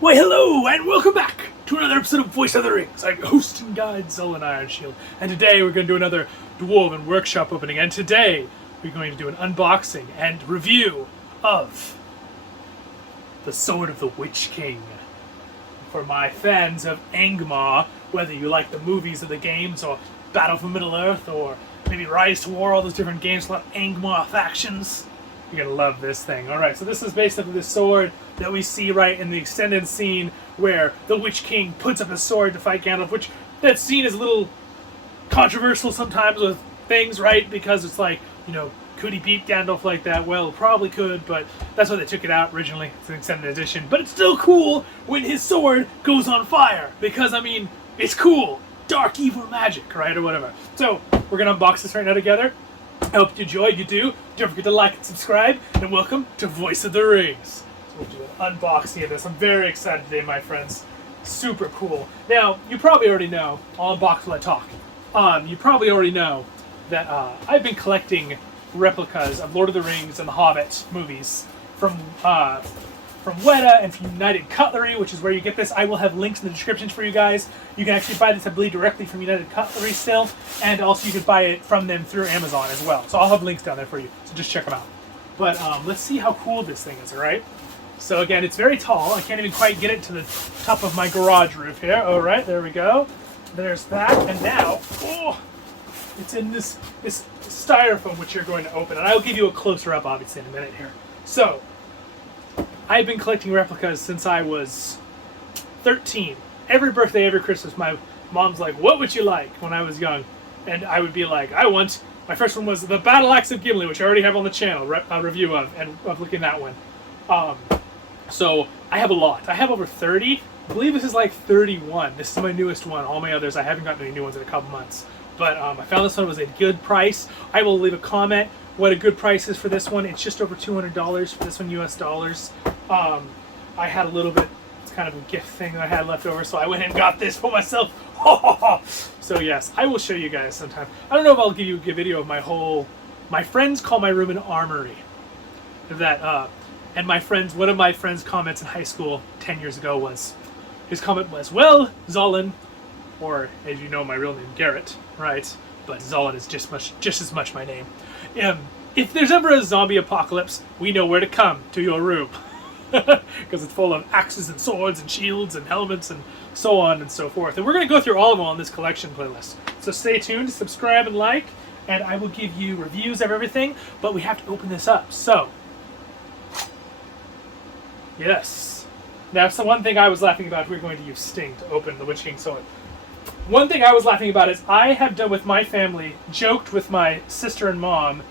Why, hello, and welcome back to another episode of Voice of the Rings. I'm your host and guide, Zollin Ironshield, and today we're going to do another Dwarven Workshop opening, and today we're going to do an unboxing and review of the Sword of the WitchKing. For my fans of Angmar, whether you like the movies or the games, or Battle for Middle-earth, or maybe Rise to War, all those different games, a lot of Angmar factions, you're going to love this thing. Alright, so this is basically the sword that we see right in the extended scene where the WitchKing puts up his sword to fight Gandalf, which that scene is a little controversial sometimes with things, right? Because it's like, you know, could he beat Gandalf like that? Well, probably could, but that's why they took it out originally. It's an extended edition. But it's still cool when his sword goes on fire, because, I mean, it's cool. Dark evil magic, right? Or whatever. So, we're going to unbox this right now together. I hope you enjoyed. You do. Don't forget to like and subscribe, and welcome to Voice of the Rings. So we'll do an unboxing of this. I'm very excited today, my friends. Super cool. Now, you probably already know, I'll unbox while I talk. You probably already know that I've been collecting replicas of Lord of the Rings and the Hobbit movies from Weta and from United Cutlery, which is where you get this. I will have links in the descriptions for you guys. You can actually buy this, I believe, directly from United Cutlery still, and also you can buy it from them through Amazon as well. So I'll have links down there for you, so just check them out. But let's see how cool this thing is, alright? So again, it's very tall. I can't even quite get it to the top of my garage roof here. Alright, there we go. There's that, and now, oh, it's in this styrofoam which you're going to open, and I'll give you a closer up, obviously, in a minute here. So, I've been collecting replicas since I was 13. Every birthday, every Christmas, my mom's like, what would you like, when I was young? And I would be like, my first one was the Battle Axe of Gimli, which I already have on the channel, a review of, and of looking at that one. So, I have a lot. I have over 30. I believe this is like 31. This is my newest one. All my others, I haven't gotten any new ones in a couple months. But I found this one was a good price. I will leave a comment what a good price is for this one. It's just over $200 for this one, US dollars. I had a little bit, it's kind of a gift thing that I had left over, so I went and got this for myself. So yes, I will show you guys sometime. I don't know if I'll give you a video of my friends call my room an armory. And one of my friends' comments in high school 10 years ago his comment was, well, Zollin, or as you know, my real name, Garrett, right? But Zollin is just as much my name. If there's ever a zombie apocalypse, we know where to come, to your room. Because it's full of axes and swords and shields and helmets and so on and so forth. And we're going to go through all of them on this collection playlist. So stay tuned, subscribe and like, and I will give you reviews of everything, but we have to open this up. So, yes. Now, so one thing I was laughing about, we're going to use Sting to open the WitchKing sword. One thing I was laughing about is I have done with my family, joked with my sister and mom,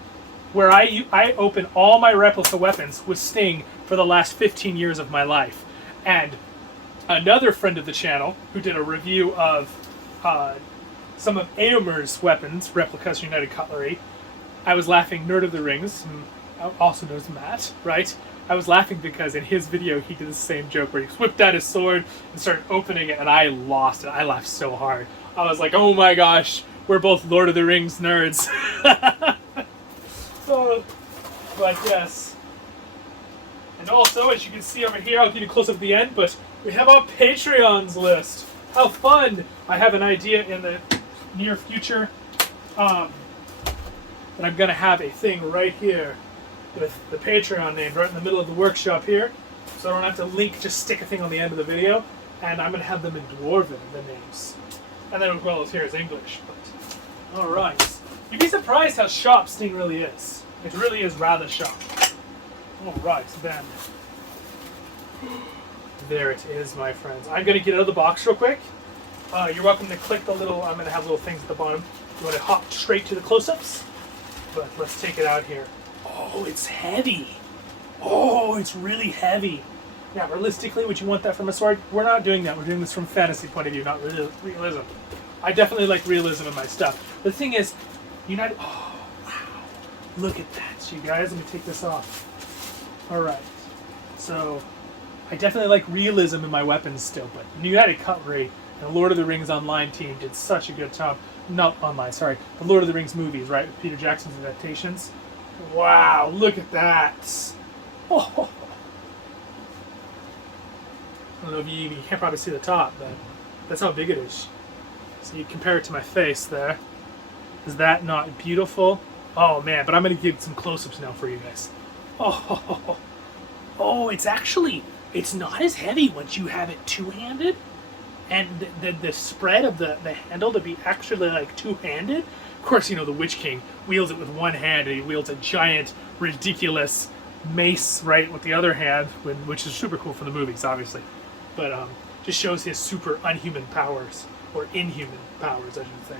where I open all my replica weapons with Sting for the last 15 years of my life. And another friend of the channel, who did a review of some of Éomer's weapons, replicas from United Cutlery, I was laughing, Nerd of the Rings, also known as Matt, right? I was laughing because in his video he did the same joke where he whipped out his sword and started opening it, and I lost it. I laughed so hard. I was like, oh my gosh, we're both Lord of the Rings nerds. But yes. And also, as you can see over here, I'll give you a close-up at the end, but we have our Patreons list. How fun! I have an idea in the near future that I'm going to have a thing right here with the Patreon name right in the middle of the workshop here, so I don't have to link, just stick a thing on the end of the video, and I'm going to have them in Dwarven, the names. And then as well as here is English. But alright. You'd be surprised how sharp Sting really is. It really is rather sharp. Alright, then. There it is, my friends. I'm going to get out of the box real quick. You're welcome to click the little, I'm going to have little things at the bottom. You want to hop straight to the close-ups? But let's take it out here. Oh, it's heavy. Oh, it's really heavy. Now, realistically, would you want that from a sword? We're not doing that. We're doing this from fantasy point of view, not realism. I definitely like realism in my stuff. The thing is, United... Oh, wow. Look at that, you guys. Let me take this off. Alright. So, I definitely like realism in my weapons still, but United Cutlery and the Lord of the Rings Online team did such a good job. Not online, sorry. The Lord of the Rings movies, right? With Peter Jackson's adaptations. Wow, look at that. Oh. I don't know if you can't probably see the top, but that's how big it is. So you compare it to my face there. Is that not beautiful? Oh man, but I'm going to give some close-ups now for you guys. Oh, it's not as heavy once you have it two-handed. And the spread of the handle to be actually like two-handed. Of course, you know, the WitchKing wields it with one hand, and he wields a giant, ridiculous mace, right, with the other hand, which is super cool for the movies, obviously. But just shows his super unhuman powers, or inhuman powers, I should say.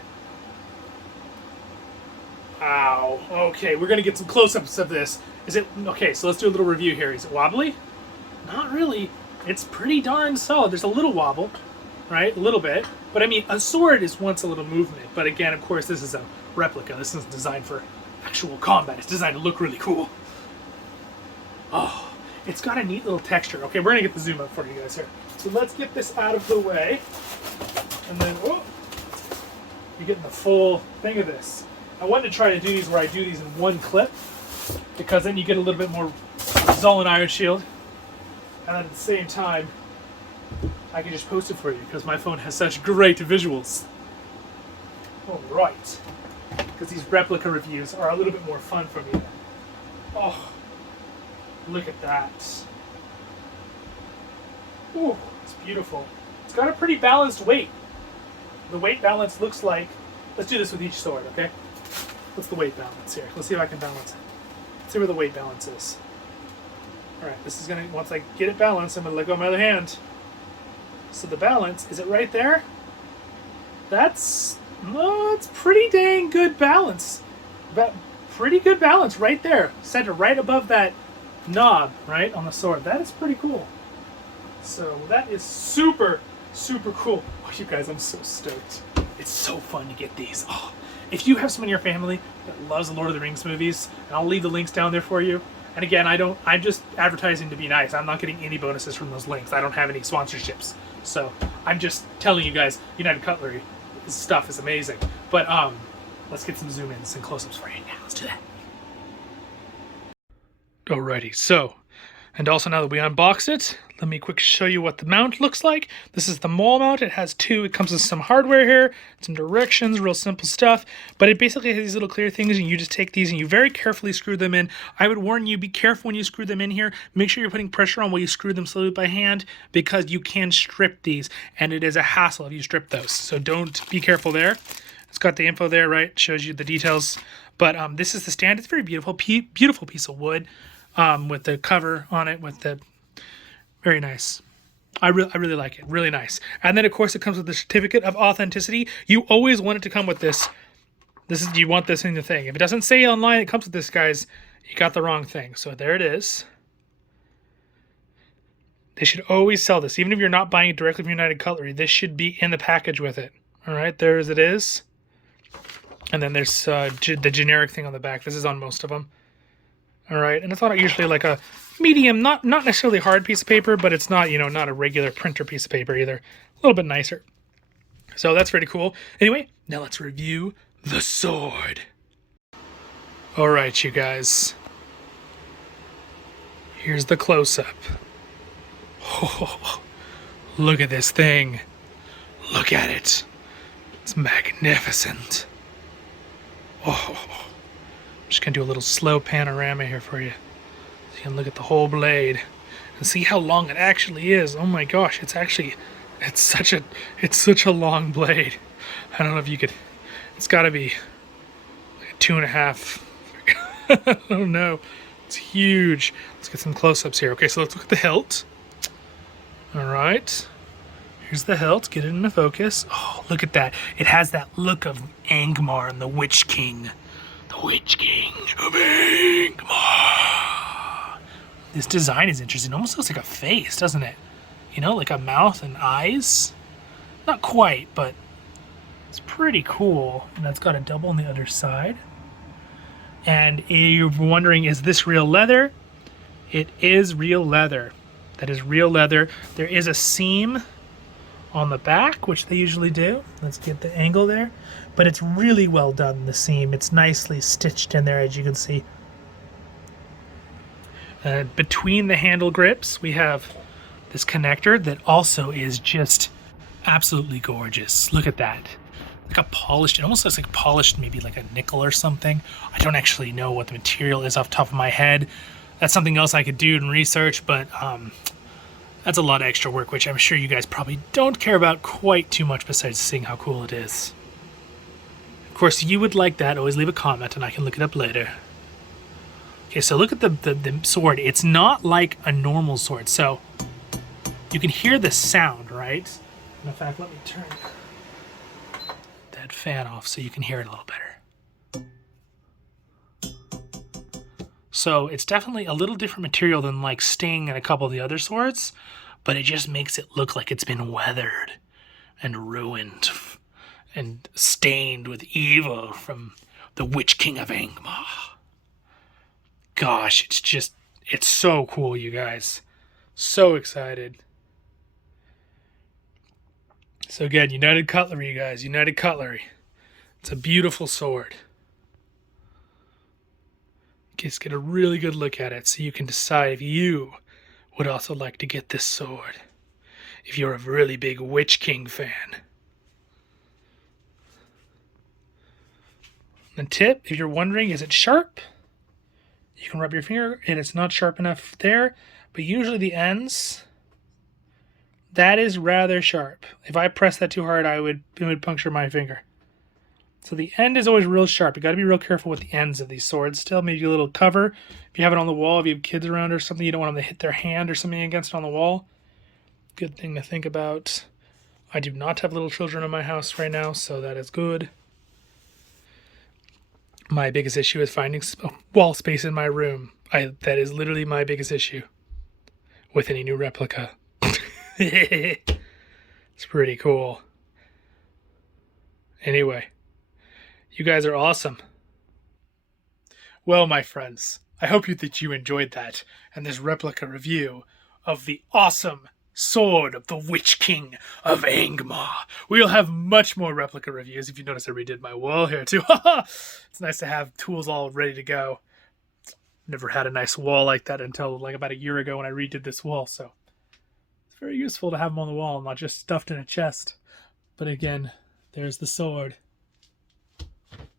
Ow. Okay, we're gonna get some close-ups of this. Is it okay? So let's do a little review here. Is it wobbly? Not really. It's pretty darn solid. There's a little wobble, right? A little bit. But I mean, a sword is once a little movement. But again, of course, this is a replica. This is designed for actual combat. It's designed to look really cool. Oh, it's got a neat little texture. Okay, we're gonna get the zoom up for you guys here. So let's get this out of the way, and then you're getting the full thing of this. I wanted to try to do these where I do these in one clip, because then you get a little bit more Zollin Ironshield, and then at the same time, I can just post it for you because my phone has such great visuals. All right, because these replica reviews are a little bit more fun for me. Oh, look at that. Ooh, it's beautiful. It's got a pretty balanced weight. The weight balance looks like, let's do this with each sword, okay? What's the weight balance here? Let's see if I can balance it. Let's see where the weight balance is. Alright, this is gonna, once I get it balanced, I'm gonna let go of my other hand. So the balance, is it right there? That's, no, it's pretty dang good balance. Pretty good balance right there. Center, right above that knob, right, on the sword. That is pretty cool. So that is super, super cool. Oh, you guys, I'm so stoked. It's so fun to get these. Oh, if you have someone in your family that loves the Lord of the Rings movies, and I'll leave the links down there for you. And again, I'm just advertising to be nice. I'm not getting any bonuses from those links. I don't have any sponsorships. So I'm just telling you guys, United Cutlery stuff is amazing. But let's get some zoom ins and close-ups for you. Yeah, let's do that. Alrighty, so, and also now that we unbox it, let me quick show you what the mount looks like. This is the mole mount. It has two. It comes with some hardware here, some directions, real simple stuff. But it basically has these little clear things, and you just take these and you very carefully screw them in. I would warn you, be careful when you screw them in here. Make sure you're putting pressure on while you screw them slowly by hand, because you can strip these, and it is a hassle if you strip those. So be careful there. It's got the info there, right? It shows you the details. But this is the stand. It's a very beautiful piece of wood with the cover on it, with the very nice. I really like it. Really nice. And then, of course, it comes with the certificate of authenticity. You always want it to come with this. You want this in the thing. If it doesn't say online it comes with this, guys, you got the wrong thing. So there it is. They should always sell this. Even if you're not buying it directly from United Cutlery, this should be in the package with it. All right, there it is. And then there's the generic thing on the back. This is on most of them. All right, and it's not usually like a medium, not necessarily hard piece of paper, but it's not, not a regular printer piece of paper either. A little bit nicer. So that's pretty cool. Anyway, now let's review the sword. All right, you guys. Here's the close-up. Oh, look at this thing. Look at it. It's magnificent. Oh, I'm just going to do a little slow panorama here for you. So you can look at the whole blade and see how long it actually is. Oh my gosh, it's such a long blade. I don't know if you could, it's got to be like a 2.5. I don't know. It's huge. Let's get some close-ups here. Okay, so let's look at the hilt. All right. Here's the hilt. Get it into focus. Oh, look at that. It has that look of Angmar and the WitchKing. The WitchKing of Angmar. This design is interesting. It almost looks like a face, doesn't it? Like a mouth and eyes. Not quite, but it's pretty cool. And that's got a double on the other side. And you're wondering, is this real leather? It is real leather. That is real leather. There is a seam on the back, which they usually do. Let's get the angle there. But it's really well done, the seam. It's nicely stitched in there, as you can see. Between the handle grips, we have this connector that also is just absolutely gorgeous. Look at that. Like a polished, it almost looks like polished, maybe like a nickel or something. I don't actually know what the material is off the top of my head. That's something else I could do and research, but that's a lot of extra work, which I'm sure you guys probably don't care about quite too much besides seeing how cool it is. Of course, you would like that. Always leave a comment and I can look it up later. Okay, so look at the sword. It's not like a normal sword. So you can hear the sound, right? And in fact, let me turn that fan off so you can hear it a little better. So it's definitely a little different material than like Sting and a couple of the other swords, but it just makes it look like it's been weathered and ruined and stained with evil from the WitchKing of Angmar. Gosh, it's so cool, you guys. So excited. So again, United Cutlery, you guys. United Cutlery. It's a beautiful sword. Just get a really good look at it so you can decide if you would also like to get this sword. If you're a really big WitchKing fan. And tip, if you're wondering, is it sharp? You can rub your finger and it's not sharp enough there, but usually the ends, that is rather sharp. If I press that too hard, it would puncture my finger. So the end is always real sharp. You got to be real careful with the ends of these swords still. Maybe a little cover. If you have it on the wall, if you have kids around or something, you don't want them to hit their hand or something against it on the wall. Good thing to think about. I do not have little children in my house right now, so that is good. My biggest issue is finding wall space in my room. That is literally my biggest issue with any new replica. It's pretty cool. Anyway, you guys are awesome. Well, my friends, I hope that you enjoyed that and this replica review of the awesome sword of the WitchKing of Angmar. We'll have much more replica reviews. If you notice, I redid my wall here too. It's nice to have tools all ready to go. Never had a nice wall like that until like about a year ago when I redid this wall, so it's very useful to have them on the wall, not just stuffed in a chest. But again, there's the sword.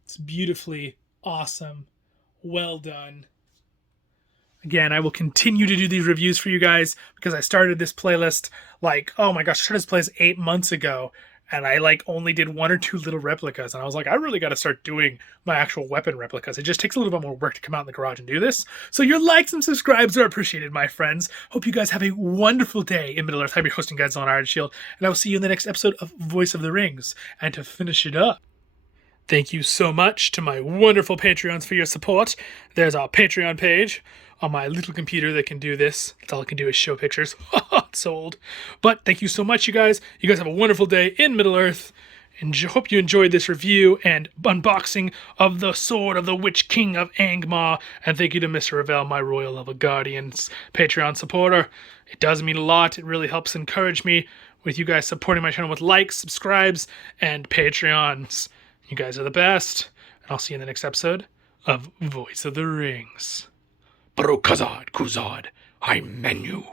It's beautifully awesome. Well done. Again, I will continue to do these reviews for you guys because I started this playlist like, oh my gosh, I started this playlist 8 months ago and I like only did 1 or 2 little replicas and I was like, I really got to start doing my actual weapon replicas. It just takes a little bit more work to come out in the garage and do this. So your likes and subscribes are appreciated, my friends. Hope you guys have a wonderful day in Middle-earth. I'm your hosting guide, Zollin Ironshield, and I will see you in the next episode of Voice of the Rings. And to finish it up, thank you so much to my wonderful Patreons for your support. There's our Patreon page on my little computer that can do this. That's all it can do is show pictures. It's so old. But thank you so much, you guys. You guys have a wonderful day in Middle-earth. And hope you enjoyed this review and unboxing of the sword of the WitchKing of Angmar. And thank you to MrRevel, my Royal Level Guardians Patreon supporter. It does mean a lot. It really helps encourage me with you guys supporting my channel with likes, subscribes, and Patreons. You guys are the best. And I'll see you in the next episode of Voice of the Rings. Brokazad Kuzad, I menu.